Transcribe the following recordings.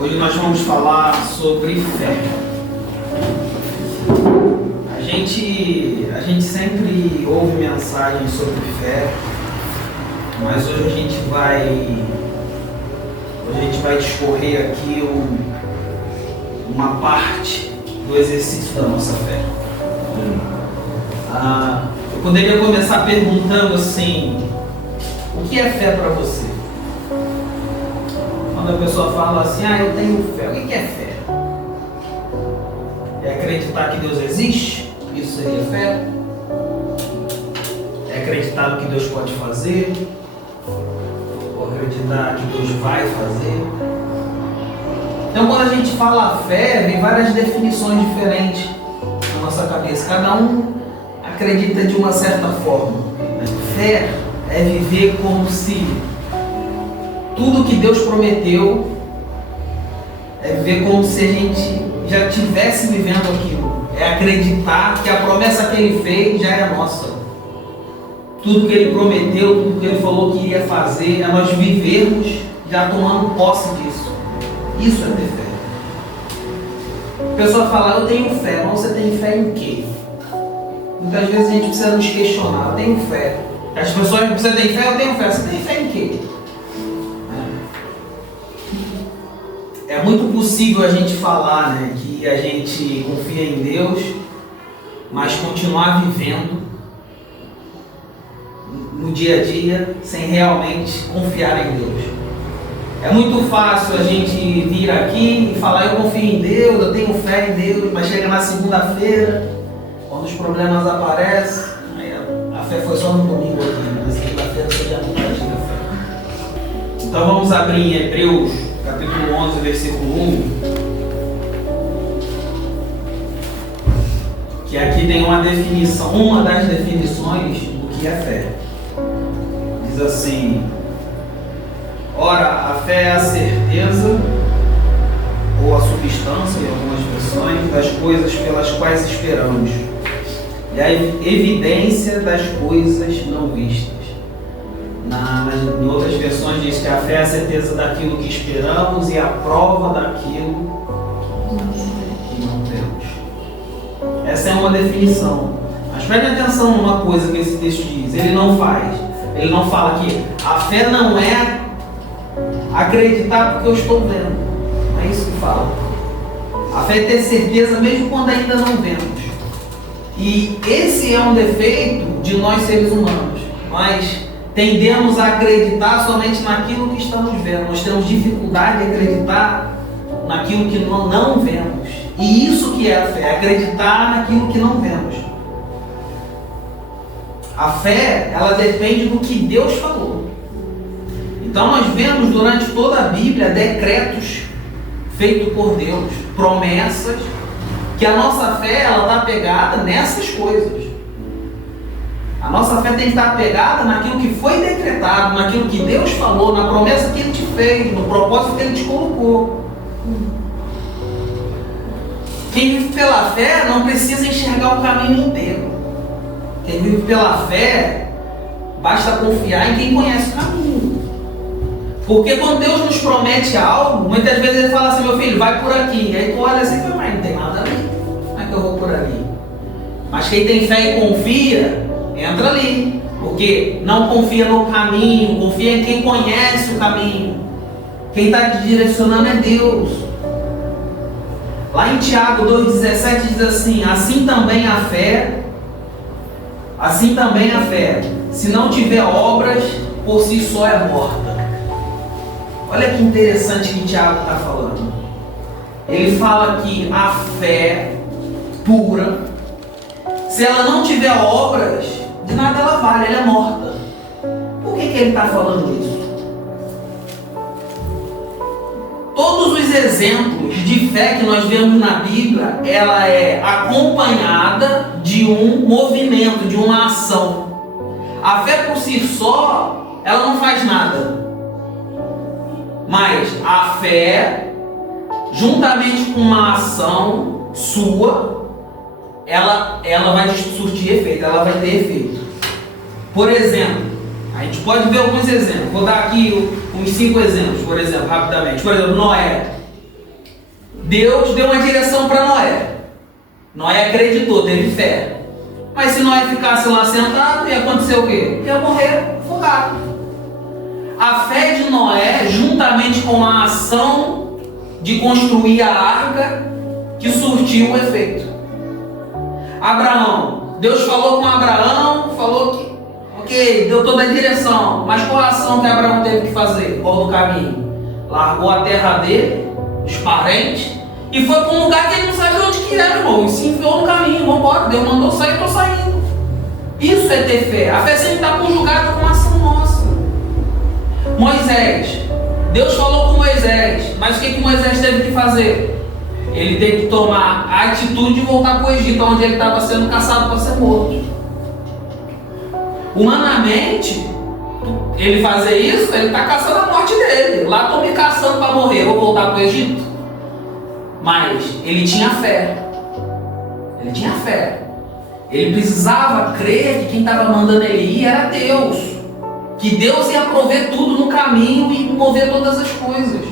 Hoje nós vamos falar sobre fé. A gente sempre ouve mensagens sobre fé, mas hoje a gente vai discorrer aqui uma parte do exercício da nossa fé. Eu poderia começar perguntando assim: o que é fé para você? Quando a pessoa fala assim, eu tenho fé, o que é fé? É acreditar que Deus existe? Isso seria fé? É acreditar no que Deus pode fazer? Ou acreditar que Deus vai fazer? Então, quando a gente fala fé, vem várias definições diferentes na nossa cabeça. Cada um acredita de uma certa forma. Fé é viver como se tudo que Deus prometeu, é viver como se a gente já estivesse vivendo aquilo. É acreditar que a promessa que Ele fez já é nossa. Tudo que Ele prometeu, tudo que Ele falou que iria fazer, é nós vivermos já tomando posse disso. Isso é ter fé. A pessoa fala, eu tenho fé, mas você tem fé em quê? Muitas vezes a gente precisa nos questionar, eu tenho fé. As pessoas, você tem fé? Eu tenho fé. Você tem fé em quê? É muito possível a gente falar, que a gente confia em Deus, mas continuar vivendo no dia a dia sem realmente confiar em Deus. É muito fácil a gente vir aqui e falar, eu confio em Deus, eu tenho fé em Deus, mas chega na segunda-feira, quando os problemas aparecem, a fé foi só no domingo aqui, na segunda-feira você já não pode ter fé. Então vamos abrir em Hebreus, capítulo 11, versículo 1, que aqui tem uma das definições do que é fé. Diz assim: ora, a fé é a certeza, ou a substância, em algumas versões, das coisas pelas quais esperamos, e a evidência das coisas não vistas. Em outras versões diz que a fé é a certeza daquilo que esperamos e a prova daquilo que não temos. Essa é uma definição. Mas preste atenção numa coisa que esse texto diz. Ele não fala que a fé não é acreditar porque eu estou vendo. Não é isso que fala. A fé é ter certeza mesmo quando ainda não vemos. E esse é um defeito de nós seres humanos. Nós tendemos a acreditar somente naquilo que estamos vendo. Nós temos dificuldade de acreditar naquilo que não vemos. E isso que é a fé, acreditar naquilo que não vemos. A fé, ela depende do que Deus falou. Então nós vemos durante toda a Bíblia decretos feitos por Deus, promessas, que a nossa fé está pegada nessas coisas. A nossa fé tem que estar pegada naquilo que foi decretado, naquilo que Deus falou, na promessa que Ele te fez, no propósito que Ele te colocou. Quem vive pela fé não precisa enxergar o caminho inteiro. Quem vive pela fé, basta confiar em quem conhece o caminho. Porque quando Deus nos promete algo, muitas vezes Ele fala assim, meu filho, vai por aqui. E aí tu olha assim e fala, mas não tem nada ali. Como é que eu vou por ali? Mas quem tem fé e confia, entra ali. Porque não confia no caminho, confia em quem conhece o caminho. Quem está te direcionando é Deus. Lá em Tiago 2,17 diz assim, assim também a fé, se não tiver obras, por si só é morta. Olha que interessante que Tiago está falando. Ele fala que a fé pura, se ela não tiver obras, de nada ela vale, ela é morta. Por que ele está falando isso? Todos os exemplos de fé que nós vemos na Bíblia, ela é acompanhada de um movimento, de uma ação. A fé por si só, ela não faz nada. Mas a fé, juntamente com uma ação sua, ela vai surtir efeito, ela vai ter efeito. Por exemplo, a gente pode ver alguns exemplos. Vou dar aqui uns 5 exemplos, por exemplo, rapidamente. Por exemplo, Noé. Deus deu uma direção para Noé. Noé acreditou, teve fé. Mas se Noé ficasse lá sentado, ia acontecer o quê? Ia morrer afogado. A fé de Noé, juntamente com a ação de construir a arca, que surtiu o efeito. Abraão. Deus falou com Abraão, falou que, ok, deu toda a direção. Mas qual a ação que Abraão teve que fazer? Qual o caminho? Largou a terra dele, os parentes, e foi para um lugar que ele não sabia onde que era, irmão. E se enfiou no caminho, vamos embora. Deus mandou sair, estou saindo. Isso é ter fé. A fé sempre está conjugada com a ação nossa. Moisés. Deus falou com Moisés. Mas o que Moisés teve que fazer? Ele teve que tomar a atitude de voltar para o Egito, onde ele estava sendo caçado para ser morto. Humanamente, ele fazer isso, ele está caçando a morte dele. Lá estou me caçando para morrer, eu vou voltar para o Egito? Mas ele tinha fé. Ele tinha fé. Ele precisava crer que quem estava mandando ele ir era Deus. Que Deus ia prover tudo no caminho e mover todas as coisas.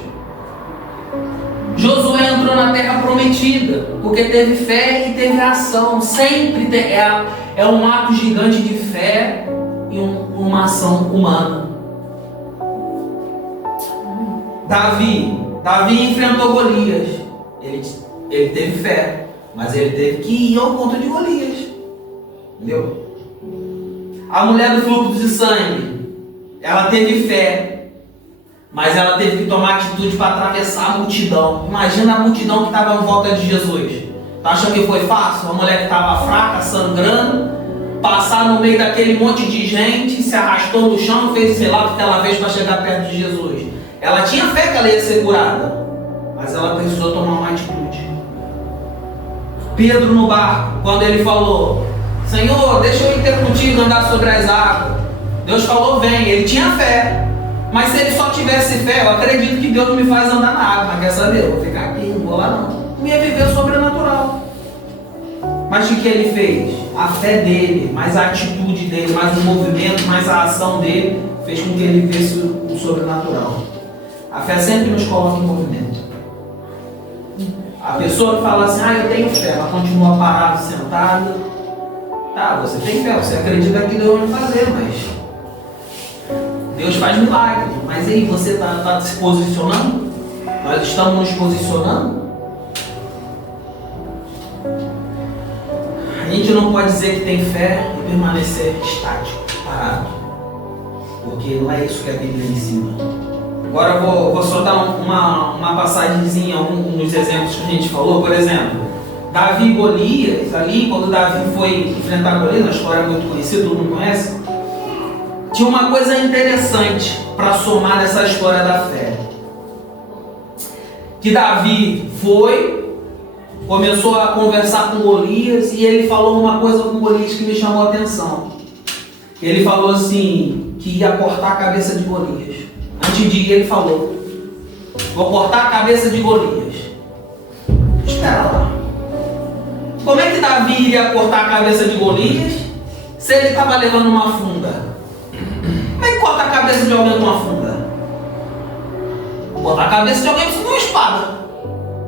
Josué entrou na terra prometida porque teve fé e teve ação. Sempre é um ato gigante de fé e uma ação humana. Davi enfrentou Golias. Ele teve fé, mas ele teve que ir ao ponto de Golias. Entendeu? A mulher do fluxo de sangue, ela teve fé, mas ela teve que tomar atitude para atravessar a multidão. Imagina a multidão que estava em volta de Jesus. Tá achando que foi fácil? Uma mulher que estava fraca, sangrando, passar no meio daquele monte de gente, se arrastou no chão, fez sei lá o que ela fez para chegar perto de Jesus. Ela tinha fé que ela ia ser curada, mas ela precisou tomar uma atitude. Pedro no barco, quando ele falou: Senhor, deixa eu ir ter contigo, andar sobre as águas. Deus falou: vem. Ele tinha fé, mas se ele só tivesse fé, eu acredito que Deus me faz andar na água. Mas quer saber? Eu vou ficar aqui, não vou lá não. Não ia viver o sobrenatural. Mas o que ele fez? A fé dele, mais a atitude dele, mais o movimento, mais a ação dele, fez com que ele visse o sobrenatural. A fé sempre nos coloca em movimento. A pessoa que fala assim: eu tenho fé, ela continua parada, sentada. Tá, você tem fé, você acredita que Deus vai fazer, mas Deus faz milagre. Mas aí, você está se posicionando? Nós estamos nos posicionando? A gente não pode dizer que tem fé e permanecer estático, parado, porque não é isso que a Bíblia ensina. Agora eu vou soltar uma passagemzinha, nos exemplos que a gente falou. Por exemplo, Davi e Golias, ali quando Davi foi enfrentar Golias, uma história muito conhecida, todo mundo conhece, tinha uma coisa interessante para somar nessa história da fé. Que Davi começou a conversar com Golias e ele falou uma coisa com Golias que me chamou a atenção. Ele falou assim, que ia cortar a cabeça de Golias. Antes de ir, ele falou: vou cortar a cabeça de Golias. Espera lá. Como é que Davi iria cortar a cabeça de Golias se ele estava levando uma funda? Como é que corta a cabeça de alguém com uma funda? Cortar a cabeça de alguém com uma espada.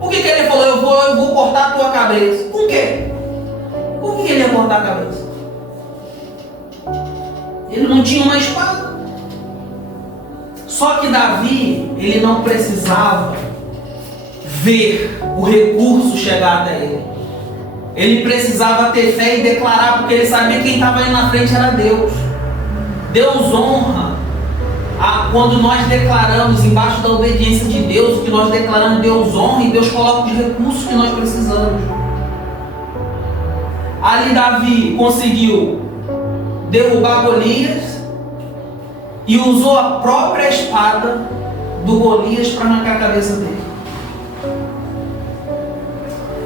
Por que ele falou: eu vou cortar a tua cabeça? Com o quê? Por que ele ia cortar a cabeça? Ele não tinha uma espada. Só que Davi, ele não precisava ver o recurso chegar até ele. Ele precisava ter fé e declarar, porque ele sabia que quem estava aí na frente era Deus. Deus honra quando nós declaramos embaixo da obediência de Deus, o que nós declaramos, Deus honra e Deus coloca os recursos que nós precisamos. Ali Davi conseguiu derrubar Golias e usou a própria espada do Golias para arrancar a cabeça dele.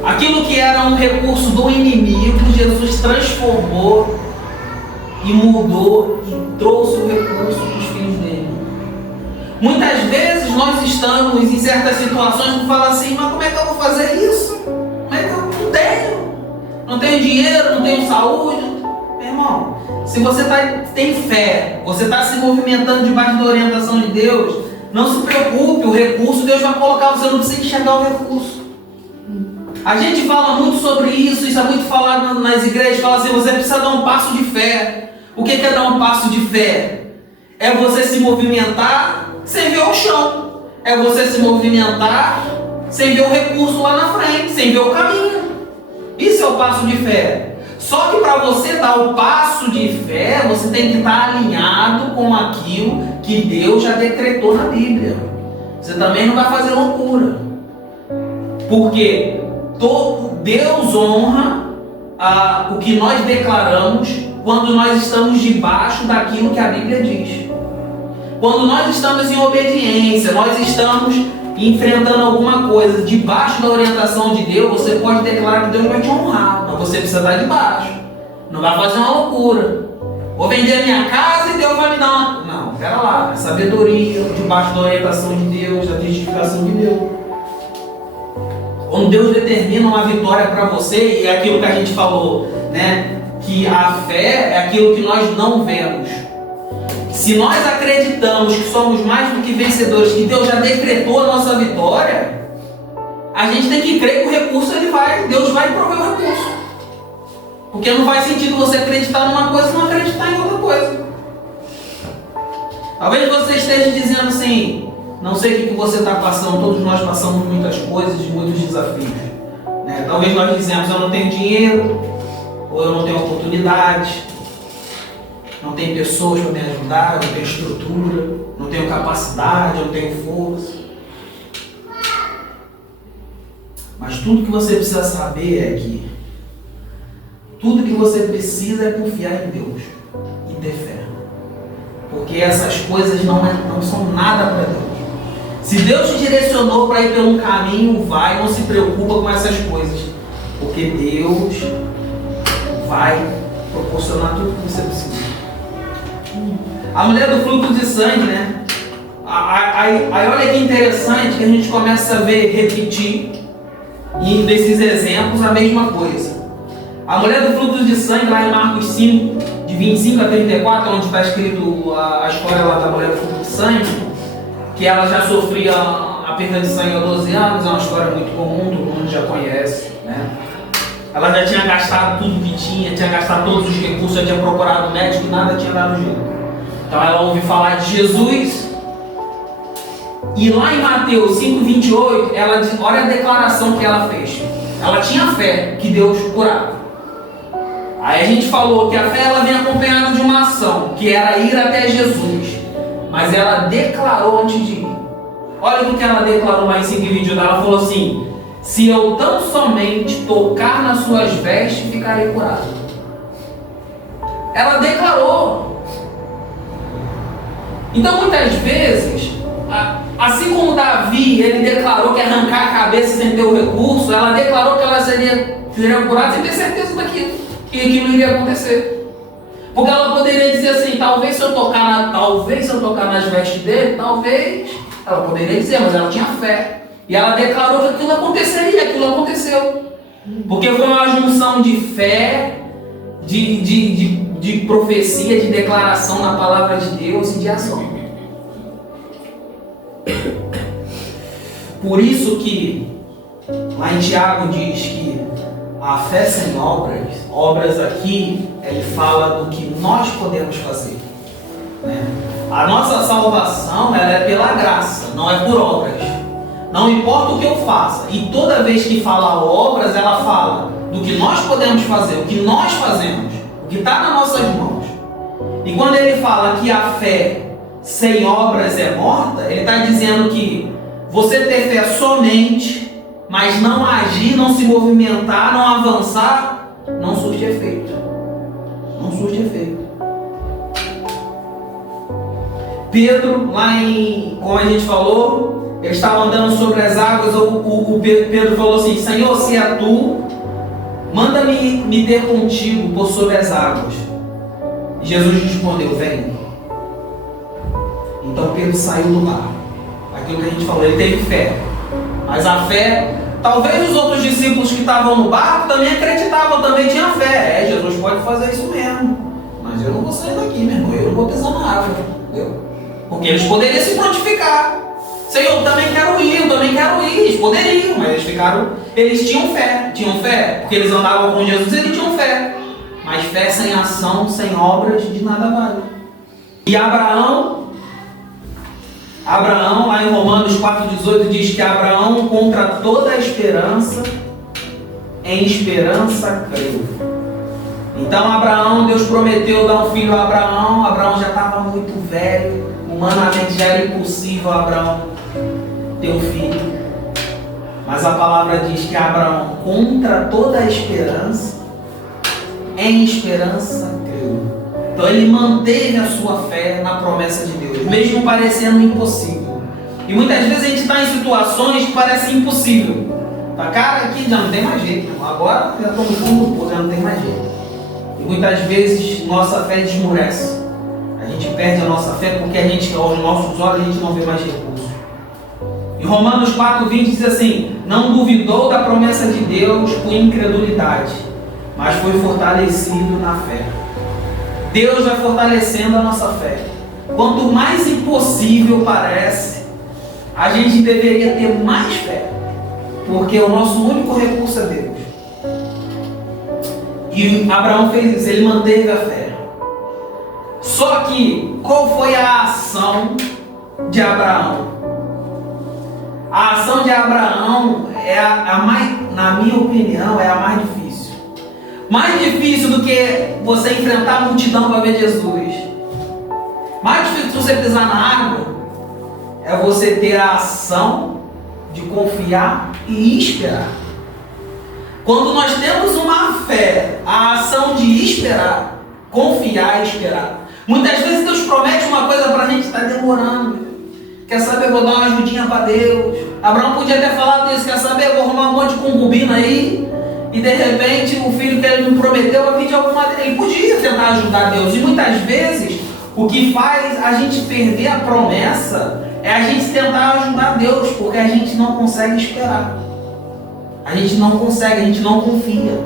Aquilo que era um recurso do inimigo, Jesus transformou e mudou e trouxe o recurso para os filhos dele. Muitas vezes nós estamos em certas situações que falam assim: mas como é que eu vou fazer isso? Como é que eu não tenho? Não tenho dinheiro, não tenho saúde. Meu irmão, se você tem fé, você está se movimentando debaixo da orientação de Deus, Não se preocupe, o recurso Deus vai colocar, você não precisa enxergar o recurso. A gente fala muito sobre isso é muito falado nas igrejas, fala assim, você precisa dar um passo de fé. O que é dar um passo de fé? É você se movimentar sem ver o chão. É você se movimentar sem ver o recurso lá na frente, sem ver o caminho. Isso é o passo de fé. Só que para você dar o passo de fé, você tem que estar alinhado com aquilo que Deus já decretou na Bíblia. Você também não vai fazer loucura. Porque Deus honra o que nós declaramos quando nós estamos debaixo daquilo que a Bíblia diz. Quando nós estamos em obediência, nós estamos enfrentando alguma coisa debaixo da orientação de Deus, você pode declarar que Deus vai te honrar, mas você precisa estar debaixo. Não vai fazer uma loucura. Vou vender a minha casa e Deus vai me dar uma... Não, pera lá. Sabedoria, debaixo da orientação de Deus, da testificação de Deus. Quando Deus determina uma vitória para você, e é aquilo que a gente falou, né? Que a fé é aquilo que nós não vemos. Se nós acreditamos que somos mais do que vencedores, que Deus já decretou a nossa vitória, a gente tem que crer que o recurso Deus vai prover o recurso. Porque não faz sentido você acreditar numa coisa e não acreditar em outra coisa. Talvez você esteja dizendo assim, não sei o que você está passando, todos nós passamos muitas coisas, muitos desafios. Né? Talvez nós dizemos, eu não tenho dinheiro, ou eu não tenho oportunidade, não tenho pessoas para me ajudar, eu não tenho estrutura, não tenho capacidade, eu não tenho força. Mas tudo que você precisa saber é que tudo que você precisa é confiar em Deus e ter fé. Porque essas coisas não são nada para Deus. Se Deus te direcionou para ir por um caminho, vai, não se preocupa com essas coisas. Porque Deus vai proporcionar tudo que você precisa. A mulher do fluxo de sangue, né? Aí olha que interessante que a gente começa a ver, repetir, e desses exemplos a mesma coisa. A mulher do fluxo de sangue, lá em Marcos 5, de 25 a 34, onde está escrito a história lá da mulher do fluxo de sangue, que ela já sofria a perda de sangue há 12 anos, é uma história muito comum, todo mundo já conhece, né? Ela já tinha gastado tudo que tinha gastado todos os recursos, já tinha procurado médico e nada tinha dado jeito. Então ela ouve falar de Jesus, e lá em Mateus 5,28, ela diz, olha a declaração que ela fez. Ela tinha fé que Deus curava. Aí a gente falou que a fé ela vem acompanhada de uma ação, que era ir até Jesus. Mas ela declarou antes de ir. Olha o que ela declarou lá em 5,28. Ela falou assim, se eu tão somente tocar nas suas vestes, ficarei curado. Ela declarou. Então muitas vezes, assim como Davi, ele declarou que ia arrancar a cabeça sem ter o recurso, ela declarou que ela seria curada sem ter certeza daquilo, que aquilo iria acontecer. Porque ela poderia dizer assim, talvez se eu tocar nas vestes dele, talvez, ela poderia dizer, mas ela tinha fé. E ela declarou que aquilo aconteceria, aquilo aconteceu. Porque foi uma junção de fé, de profecia, de declaração na palavra de Deus e de ação. Por isso que lá em Tiago diz que a fé sem obras aqui, ele fala do que nós podemos fazer. Né? A nossa salvação ela é pela graça, não é por obras. Não importa o que eu faça. E toda vez que fala obras, ela fala do que nós podemos fazer, o que nós fazemos, o que está nas nossas mãos. E quando ele fala que a fé sem obras é morta, ele está dizendo que você ter fé somente, mas não agir, não se movimentar, não avançar, não surge efeito. Não surge efeito. Pedro, lá em, como a gente falou, ele estava andando sobre as águas, o Pedro falou assim, Senhor, se é tu, manda-me me ter contigo por sobre as águas. E Jesus respondeu, vem. Então Pedro saiu do mar. Aquilo que a gente falou, ele teve fé. Mas a fé, talvez os outros discípulos que estavam no barco também acreditavam, também tinham fé. Jesus pode fazer isso mesmo. Mas eu não vou sair daqui, meu irmão. Eu não vou pisar na água. Entendeu? Porque eles poderiam se prontificar. Senhor, eu também quero ir, eu também quero ir. Eles poderiam, mas eles tinham fé. Tinham fé, porque eles andavam com Jesus, eles tinham fé. Mas fé sem ação, sem obras, de nada vale. E Abraão, lá em Romanos 4,18, diz que Abraão, contra toda a esperança, em esperança creu. Então Abraão, Deus prometeu dar um filho a Abraão. Abraão já estava muito velho, humanamente já era impossível Abraão ter um filho. Mas a palavra diz que Abraão, contra toda a esperança, em esperança creu. Então ele manteve a sua fé na promessa de Deus, mesmo parecendo impossível. E muitas vezes a gente está em situações que parecem impossível. Tá, cara, aqui já não tem mais jeito, irmão. Agora já estou no fundo do poço, já não tem mais jeito. E muitas vezes nossa fé desmorece. A gente perde a nossa fé porque aos nossos olhos a gente não vê mais recurso. Em Romanos 4,20 diz assim: não duvidou da promessa de Deus por incredulidade, mas foi fortalecido na fé. Deus vai fortalecendo a nossa fé. Quanto mais impossível parece, a gente deveria ter mais fé, porque o nosso único recurso é Deus. E Abraão fez isso, ele manteve a fé. Só que, qual foi a ação de Abraão? A ação de Abraão é a mais, na minha opinião, é a mais difícil. Mais difícil do que você enfrentar a multidão para ver Jesus. Mais difícil do que você pisar na água é você ter a ação de confiar e esperar. Quando nós temos uma fé, a ação de esperar, confiar e esperar. Muitas vezes Deus promete uma coisa para a gente estar demorando. Quer saber, vou dar uma ajudinha para Deus. Abraão podia ter falado isso, quer saber, vou arrumar um monte de concubina aí. E de repente o filho que ele me prometeu vai pedir alguma. Ele podia tentar ajudar Deus. E muitas vezes o que faz a gente perder a promessa é a gente tentar ajudar Deus, porque a gente não consegue esperar. A gente não consegue, a gente não confia.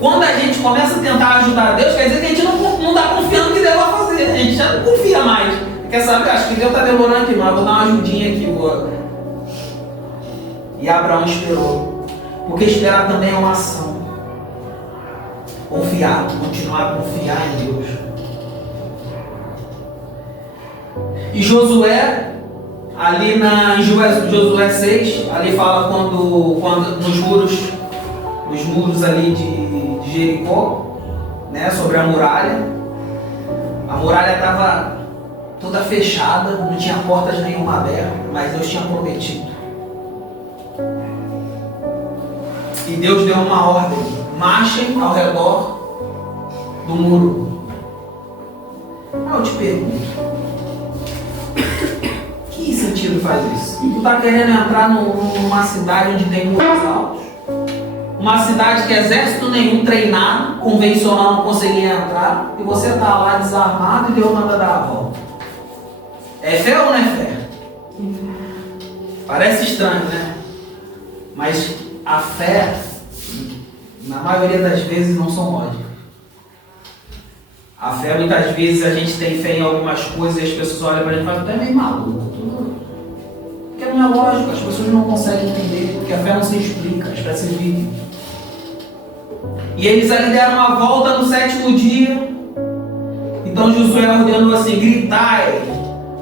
Quando a gente começa a tentar ajudar Deus, quer dizer que a gente não está confiando que Deus vai fazer. A gente já não confia mais. Quer saber? Acho que Deus está demorando demais, vou dar uma ajudinha aqui agora. E Abraão esperou. Porque esperar também é uma ação. Confiar, continuar a confiar em Deus. E Josué, ali em Josué 6, ali fala quando nos muros ali de Jericó, né, sobre a muralha. A muralha estava toda fechada, não tinha portas nenhuma aberta, mas Deus tinha prometido. E Deus deu uma ordem: marchem ao redor do muro. Eu te pergunto, que sentido faz isso? Tu está querendo entrar numa cidade onde tem muros altos? Uma cidade que exército nenhum treinado, convencional, não conseguia entrar, e você está lá desarmado e Deus manda dar a volta. É fé ou não é fé? Parece estranho, né? Mas a fé, na maioria das vezes, não são lógicas. A fé, muitas vezes, a gente tem fé em algumas coisas e as pessoas olham para a gente e falam: tu é meio maluco. Porque não é lógico, as pessoas não conseguem entender, porque a fé não se explica, as fé se vive. E eles ali deram uma volta no 7º dia. Então Josué ordenou assim: gritai,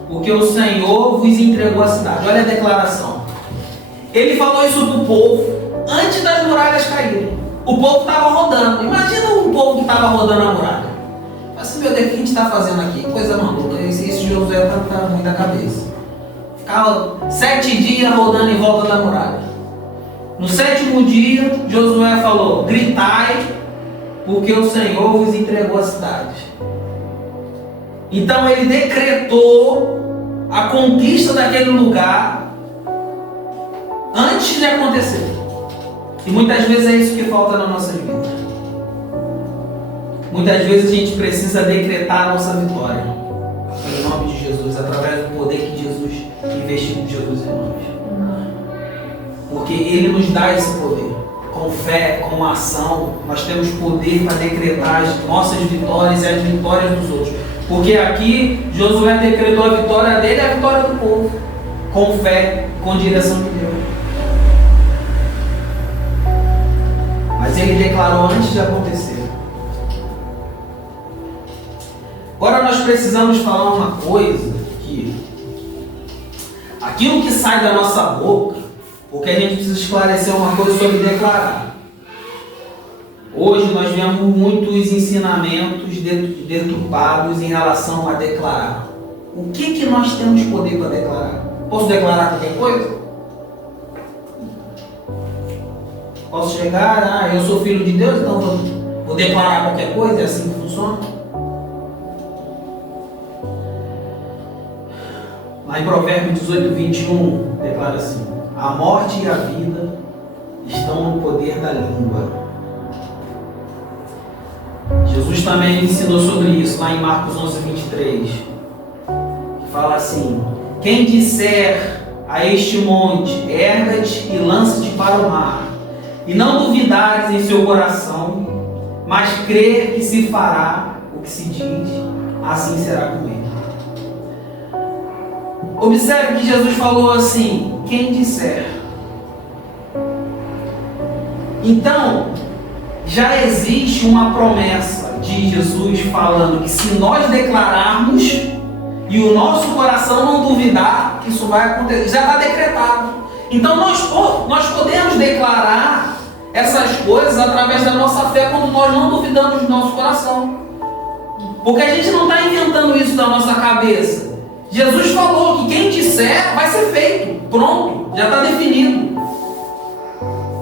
porque o Senhor vos entregou a cidade. Olha a declaração. Ele falou isso para o povo antes das muralhas caírem. O povo estava rodando. Imagina um povo que estava rodando a muralha. Assim, meu Deus, o que a gente está fazendo aqui? Coisa maluca. Esse Josué está ruim da cabeça. Ficava 7 dias rodando em volta da muralha. No 7º dia, Josué falou: gritai, porque o Senhor vos entregou a cidade. Então ele decretou a conquista daquele lugar antes de acontecer. E muitas vezes é isso que falta na nossa vida. Muitas vezes a gente precisa decretar a nossa vitória em nome de Jesus, através do poder que Jesus investiu em Jesus em nós. Porque Ele nos dá esse poder. Com fé, com ação, nós temos poder para decretar as nossas vitórias e as vitórias dos outros. Porque aqui Josué decretou a vitória dele e a vitória do povo, com fé, com direção de Deus. Mas ele declarou antes de acontecer. Agora nós precisamos falar uma coisa, que aquilo que sai da nossa boca, porque a gente precisa esclarecer uma coisa sobre declarar. Hoje nós vemos muitos ensinamentos deturpados em relação a declarar. O que nós temos poder para declarar? Posso declarar qualquer coisa? Posso chegar, eu sou filho de Deus, então vou declarar qualquer coisa? É assim que funciona? Lá em Provérbios 18, 21, declara assim: a morte e a vida estão no poder da língua. Jesus também ensinou sobre isso lá em Marcos 11, 23. Que fala assim: quem disser a este monte, erga-te e lança-te para o mar, e não duvidares em seu coração, mas crer que se fará o que se diz, assim será com ele. Observe que Jesus falou assim: quem disser. Então, já existe uma promessa de Jesus falando que se nós declararmos e o nosso coração não duvidar, que isso vai acontecer. Já está decretado. Então nós podemos declarar essas coisas através da nossa fé quando nós não duvidamos do nosso coração. Porque a gente não está inventando isso da nossa cabeça. Jesus falou que quem disser vai ser feito. Pronto, já está definido.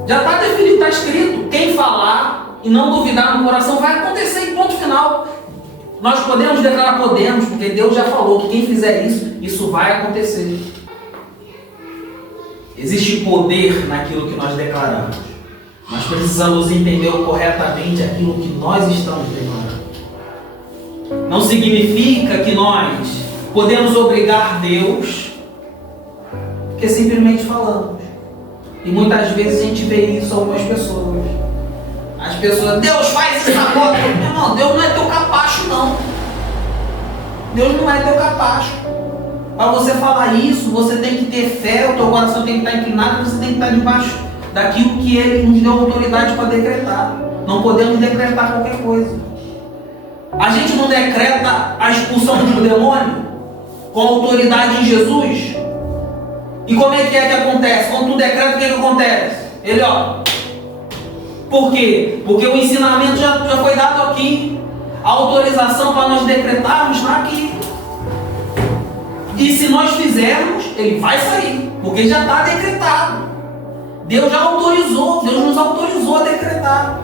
Já está definido, está escrito. Quem falar e não duvidar no coração vai acontecer em ponto final. Nós podemos declarar? Podemos, porque Deus já falou que quem fizer isso, isso vai acontecer. Existe poder naquilo que nós declaramos. Nós precisamos entender corretamente aquilo que nós estamos declarando. Não significa que nós podemos obrigar Deus, porque simplesmente falamos. E muitas vezes a gente vê isso em algumas pessoas. As pessoas: Deus faz isso agora. Meu irmão, Deus não é teu capacho, não. Deus não é teu capacho. Para você falar isso, você tem que ter fé, o teu coração tem que estar inclinado, você tem que estar debaixo daquilo que Ele nos deu autoridade para decretar. Não podemos decretar qualquer coisa. A gente não decreta a expulsão de um demônio com autoridade em Jesus? E como é que acontece? Quando tu decreta, o que acontece? Ele, por quê? Porque o ensinamento já foi dado aqui. A autorização para nós decretarmos está aqui. E se nós fizermos, ele vai sair, porque já está decretado. Deus já autorizou, Deus nos autorizou a decretar.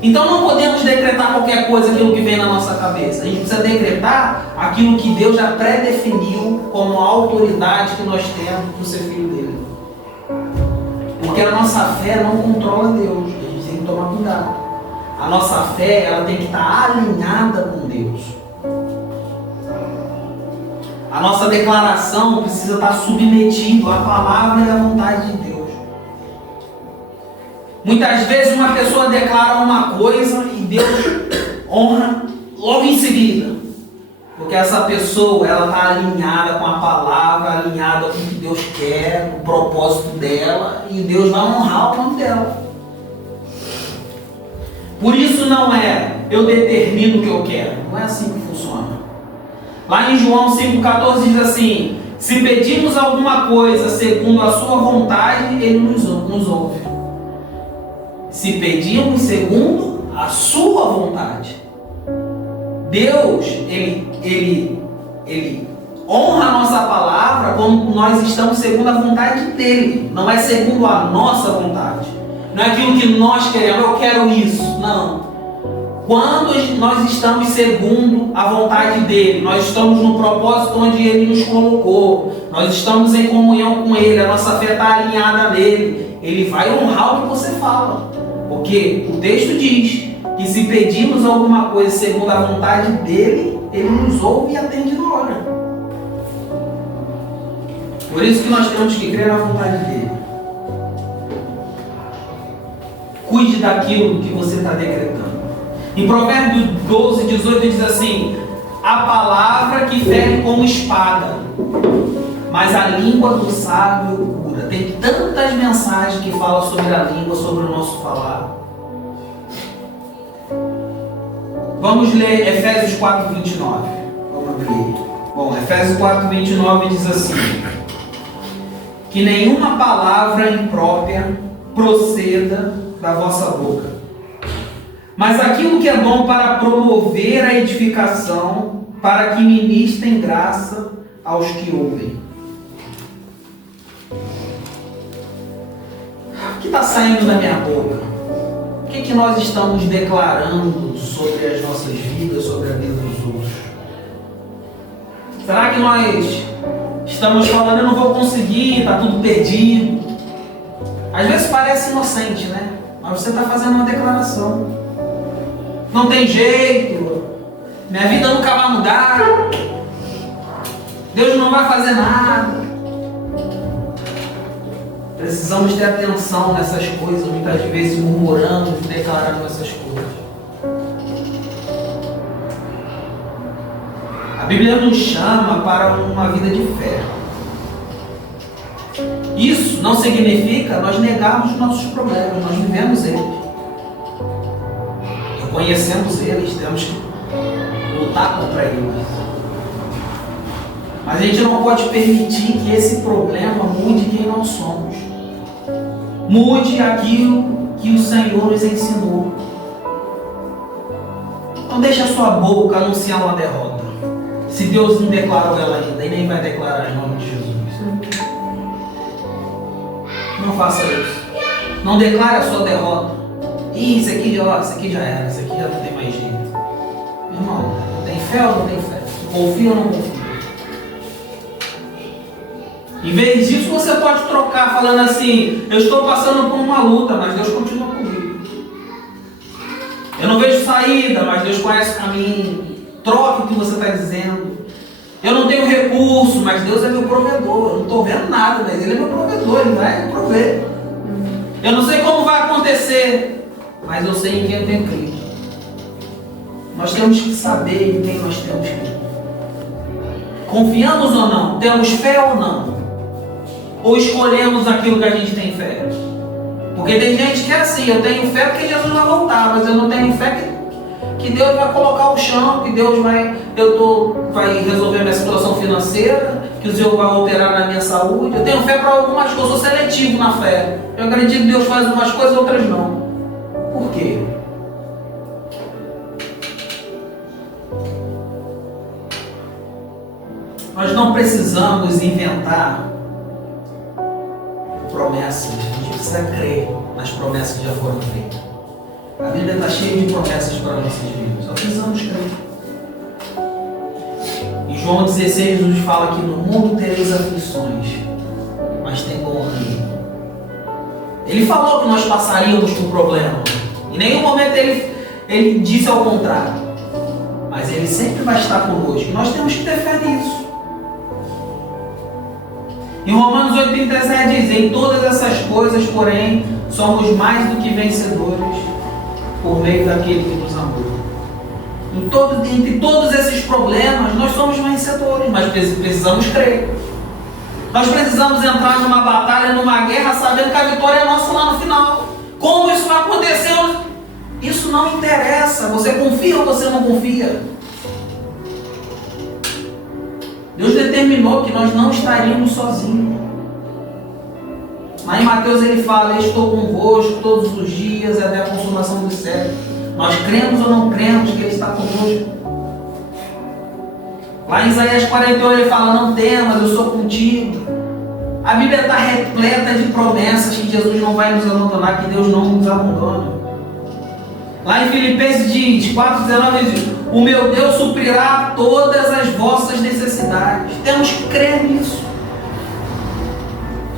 Então não podemos decretar qualquer coisa, aquilo que vem na nossa cabeça. A gente precisa decretar aquilo que Deus já pré-definiu como a autoridade que nós temos por ser filho dele. Porque a nossa fé não controla Deus. A gente tem que tomar cuidado. A nossa fé, ela tem que estar alinhada com Deus. A nossa declaração precisa estar submetida à palavra e à vontade de Deus. Muitas vezes uma pessoa declara uma coisa e Deus honra logo em seguida. Porque essa pessoa, ela está alinhada com a palavra, alinhada com o que Deus quer, o propósito dela, e Deus vai honrar o nome dela. Por isso não é eu determino o que eu quero. Não é assim que funciona. Lá em João 5,14 diz assim: se pedimos alguma coisa segundo a sua vontade, Ele nos ouve. Se pedimos segundo a sua vontade. Deus, Ele honra a nossa palavra quando nós estamos segundo a vontade dEle. Não é segundo a nossa vontade. Não é aquilo que nós queremos, eu quero isso. Não. Quando nós estamos segundo a vontade dEle, nós estamos no propósito onde Ele nos colocou, nós estamos em comunhão com Ele, a nossa fé está alinhada nele, Ele vai honrar o que você fala. Porque o texto diz que se pedimos alguma coisa segundo a vontade dEle, Ele nos ouve e atende na hora. Por isso que nós temos que crer na vontade dEle. Cuide daquilo que você está decretando. Em Provérbios 12, 18 diz assim: a palavra que fere como espada, mas a língua do sábio cura. Tem tantas mensagens que falam sobre a língua, sobre o nosso falar. Vamos ler Efésios 4:29. Vamos abrir. Bom, Efésios 4:29 diz assim: que nenhuma palavra imprópria proceda da vossa boca, mas aquilo que é bom para promover a edificação, para que ministrem graça aos que ouvem. O que está saindo da minha boca? O que nós estamos declarando sobre as nossas vidas, sobre a vida dos outros? Será que nós estamos falando, eu não vou conseguir, está tudo perdido? Às vezes parece inocente, né? Mas você está fazendo uma declaração. Não tem jeito, minha vida nunca vai mudar, Deus não vai fazer nada. Precisamos ter atenção nessas coisas, muitas vezes murmurando e declarando essas coisas. A Bíblia nos chama para uma vida de fé. Isso não significa nós negarmos nossos problemas, nós vivemos eles. Reconhecemos eles, temos que lutar contra eles. Mas a gente não pode permitir que esse problema mude quem nós somos. Mude aquilo que o Senhor nos ensinou. Não deixe a sua boca anunciar uma derrota. Se Deus não declarou ela ainda, e nem vai declarar em nome de Jesus. Não faça isso. Não declare a sua derrota. Isso aqui já era, isso aqui já não tem mais jeito. Irmão, tem fé ou não tem fé? Confia ou não confia? Em vez disso, você pode trocar falando assim: eu estou passando por uma luta, mas Deus continua comigo. Eu não vejo saída, mas Deus conhece o caminho. Troque o que você está dizendo. Eu não tenho recurso, mas Deus é meu provedor. Eu não estou vendo nada, mas Ele é meu provedor, Ele vai prover. Eu não sei como vai acontecer, mas eu sei em quem eu tenho crido. Nós temos que saber em quem nós temos crido. Confiamos ou não? Temos fé ou não? Ou escolhemos aquilo que a gente tem fé? Porque tem gente que é assim: eu tenho fé porque Jesus vai voltar, mas eu não tenho fé que Deus vai colocar o chão, que Deus vai resolver minha situação financeira, que o Senhor vai operar na minha saúde. Eu tenho fé para algumas coisas, eu sou seletivo na fé. Eu acredito que Deus faz umas coisas, outras não. Por quê? Nós não precisamos inventar promessas, a gente precisa crer nas promessas que já foram feitas. A Bíblia está cheia de promessas para nossas vidas, só precisamos crer. Em João 16, Jesus fala que no mundo tereis aflições, mas tem bom ânimo. Ele falou que nós passaríamos por problema. Em nenhum momento ele disse ao contrário. Mas Ele sempre vai estar conosco. E nós temos que ter fé nisso. Em Romanos 8,37 diz: em todas essas coisas, porém, somos mais do que vencedores por meio daquele que nos amou. Entre todos esses problemas, nós somos vencedores, mas precisamos crer. Nós precisamos entrar numa batalha, numa guerra, sabendo que a vitória é nossa lá no final. Como isso vai acontecer? Isso não interessa. Você confia ou você não confia? Deus determinou que nós não estaríamos sozinhos. Lá em Mateus ele fala: eu estou convosco todos os dias até a consumação do século. Nós cremos ou não cremos que Ele está conosco? Lá em Isaías 48 ele fala: não temas, eu sou contigo. A Bíblia está repleta de promessas que Jesus não vai nos abandonar, que Deus não nos abandona. Lá em Filipenses diz, 4,19 diz: o meu Deus suprirá todas as vossas necessidades. Temos que crer nisso.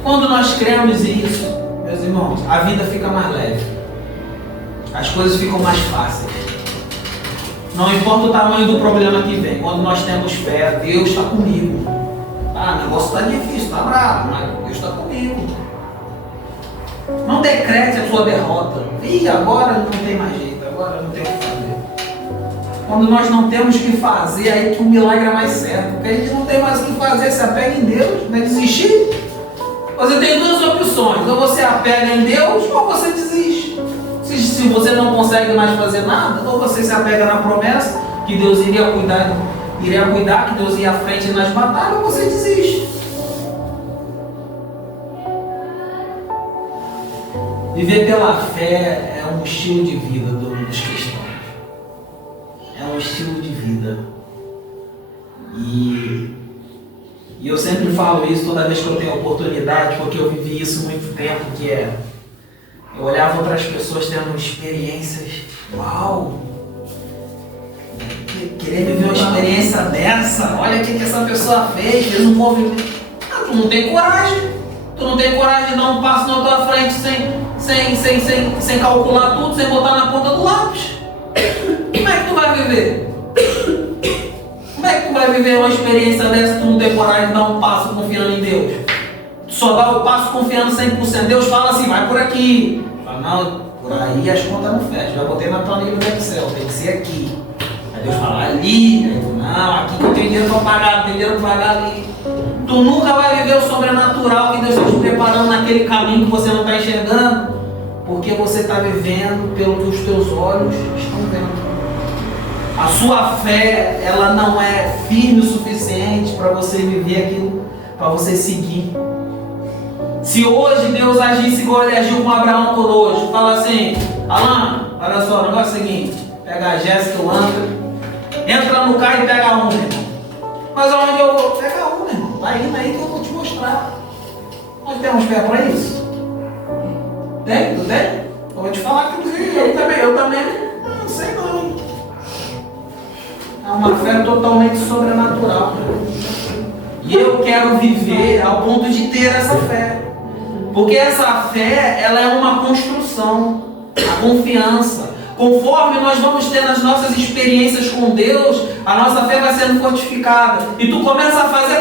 Quando nós cremos nisso, meus irmãos, a vida fica mais leve. As coisas ficam mais fáceis. Não importa o tamanho do problema que vem, quando nós temos fé, Deus está comigo. Ah, o negócio está difícil, está bravo, mas Deus está comigo. Não decrete a sua derrota. Ih, agora não tem mais jeito, agora não tem o que fazer. quando nós não temos o que fazer, aí que o milagre é mais certo. Porque a gente não tem mais o que fazer, se apega em Deus, não é desistir. Você tem duas opções, ou você apega em Deus, ou você desiste. Se você não consegue mais fazer nada, ou você se apega na promessa, que Deus iria cuidar, que Deus ia à frente nas batalhas, ou você desiste. Viver pela fé é um estilo de vida dos cristãos. É um estilo de vida. E eu sempre falo isso toda vez que eu tenho oportunidade, porque eu vivi isso muito tempo, que é... Eu olhava outras pessoas tendo experiências... Uau! Querer viver uma experiência dessa, olha o que essa pessoa fez um movimento. Tu não tem coragem. Tu não tem coragem de dar um passo na tua frente sem calcular tudo, sem botar na ponta do lápis. Como é que tu vai viver? Como é que tu vai viver uma experiência dessa se tu não tem coragem de dar um passo confiando em Deus? Tu só dá o passo confiando 100%. Deus fala assim, vai por aqui. Fala, não, por aí as contas não fecham. Já botei na planilha do Excel, tem que ser aqui. Aí Deus fala, ali. Aí tu, não, aqui que eu tenho dinheiro para pagar, tem dinheiro para pagar ali. Tu nunca vai viver o sobrenatural que Deus está te preparando naquele caminho que você não está enxergando, porque você está vivendo pelo que os teus olhos estão vendo. A sua fé, ela não é firme o suficiente para você viver aquilo, para você seguir. Se hoje Deus agisse igual Ele agiu com Abraão conosco, fala assim, Alan, olha só, o negócio é o seguinte, pega a Jéssica, o André, entra no carro e pega um, meu irmão. Mas aonde eu vou? Pega um, meu irmão. Vai indo aí que eu vou te mostrar. Nós temos fé para isso? Tem? Tu tem? Eu vou te falar que eu também não sei não. É uma fé totalmente sobrenatural. E eu quero viver ao ponto de ter essa fé. Porque essa fé, ela é uma construção. A confiança. Conforme nós vamos tendo as nossas experiências com Deus, a nossa fé vai sendo fortificada. E tu começa a fazer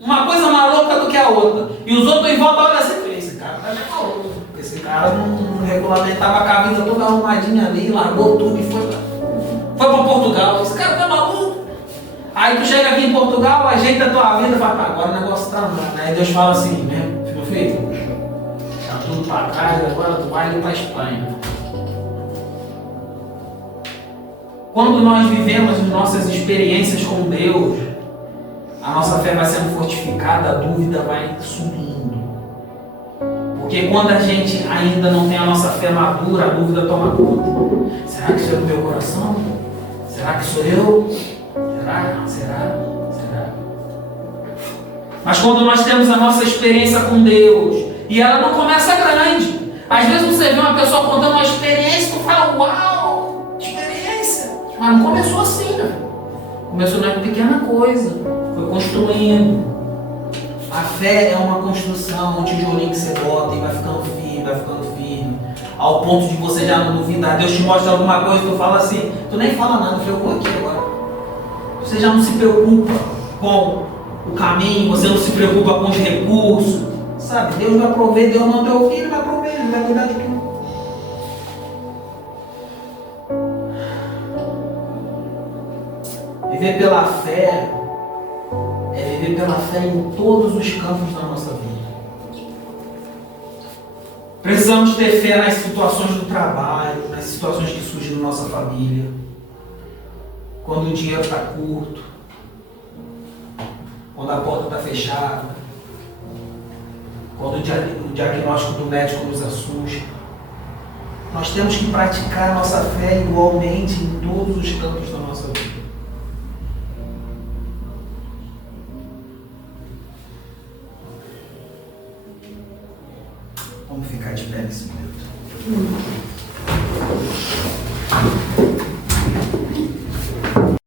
uma coisa mais louca do que a outra. E os outros em volta olham assim, esse cara tá bem maluco. Esse cara não regulamentava com a vida toda arrumadinha ali, largou tudo e foi para Portugal. Esse cara tá maluco. Aí tu chega aqui em Portugal, ajeita a tua vida e fala, agora o negócio tá andando. Aí Deus fala assim, né, meu filho, tá tudo para trás, agora tu vai ali para Espanha. Quando nós vivemos as nossas experiências com Deus, a nossa fé vai sendo fortificada, a dúvida vai subindo. Porque quando a gente ainda não tem a nossa fé madura, a dúvida toma conta. Será que isso é do meu coração? Será que sou eu? Será? Mas quando nós temos a nossa experiência com Deus, e ela não começa grande. Às vezes você vê uma pessoa contando uma experiência e tu fala, uau, experiência. Mas não começou assim, né? Começou numa pequena coisa, foi construindo. A fé é uma construção, um tijolinho que você bota e vai ficando firme, ao ponto de você já não duvidar. Deus te mostra alguma coisa e tu fala assim, tu nem fala nada, eu vou aqui agora. Você já não se preocupa com o caminho, você não se preocupa com os recursos, sabe? Deus vai prover, Deus não teu filho, vai prover, Ele vai cuidar de tudo. Viver pela fé é viver pela fé em todos os campos da nossa vida. Precisamos ter fé nas situações do trabalho, nas situações que surgem na nossa família, quando o dinheiro está curto, quando a porta está fechada, quando o diagnóstico do médico nos assusta. Nós temos que praticar a nossa fé igualmente em todos os campos da nossa vida. Vamos ficar de pé nesse momento.